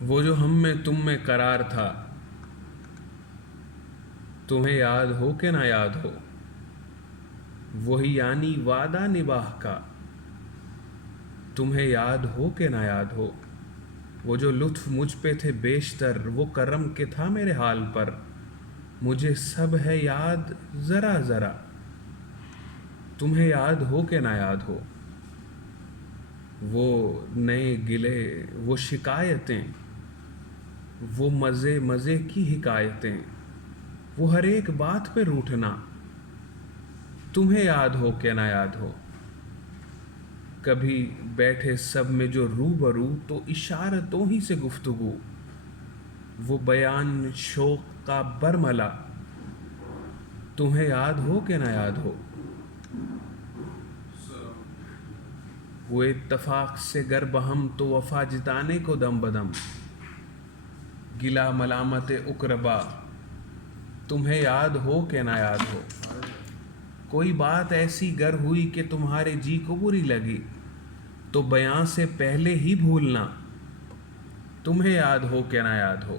وہ جو ہم میں تم میں قرار تھا، تمہیں یاد ہو کہ نہ یاد ہو، وہی یعنی وعدہ نباہ کا، تمہیں یاد ہو کہ نہ یاد ہو۔ وہ جو لطف مجھ پہ تھے بیشتر، وہ کرم کہ تھا میرے حال پر، مجھے سب ہے یاد ذرا ذرا، تمہیں یاد ہو کہ نہ یاد ہو۔ وہ نئے گلے، وہ شکایتیں، وہ مزے مزے کی حکایتیں، وہ ہر ایک بات پہ روٹھنا، تمہیں یاد ہو کہ نہ یاد ہو۔ کبھی بیٹھے سب میں جو روبرو تو اشارتوں ہی سے گفتگو، وہ بیان شوق کا برملا، تمہیں یاد ہو کہ نہ یاد ہو۔ وہ اتفاق سے گر بہم تو وفا جتانے کو دم بدم، گلا ملامت اقربا، تمہیں یاد ہو کہ نہ یاد ہو۔ کوئی بات ایسی گر ہوئی کہ تمہارے جی کو بری لگی، تو بیاں سے پہلے ہی بھولنا، تمہیں یاد ہو کہ نہ یاد ہو۔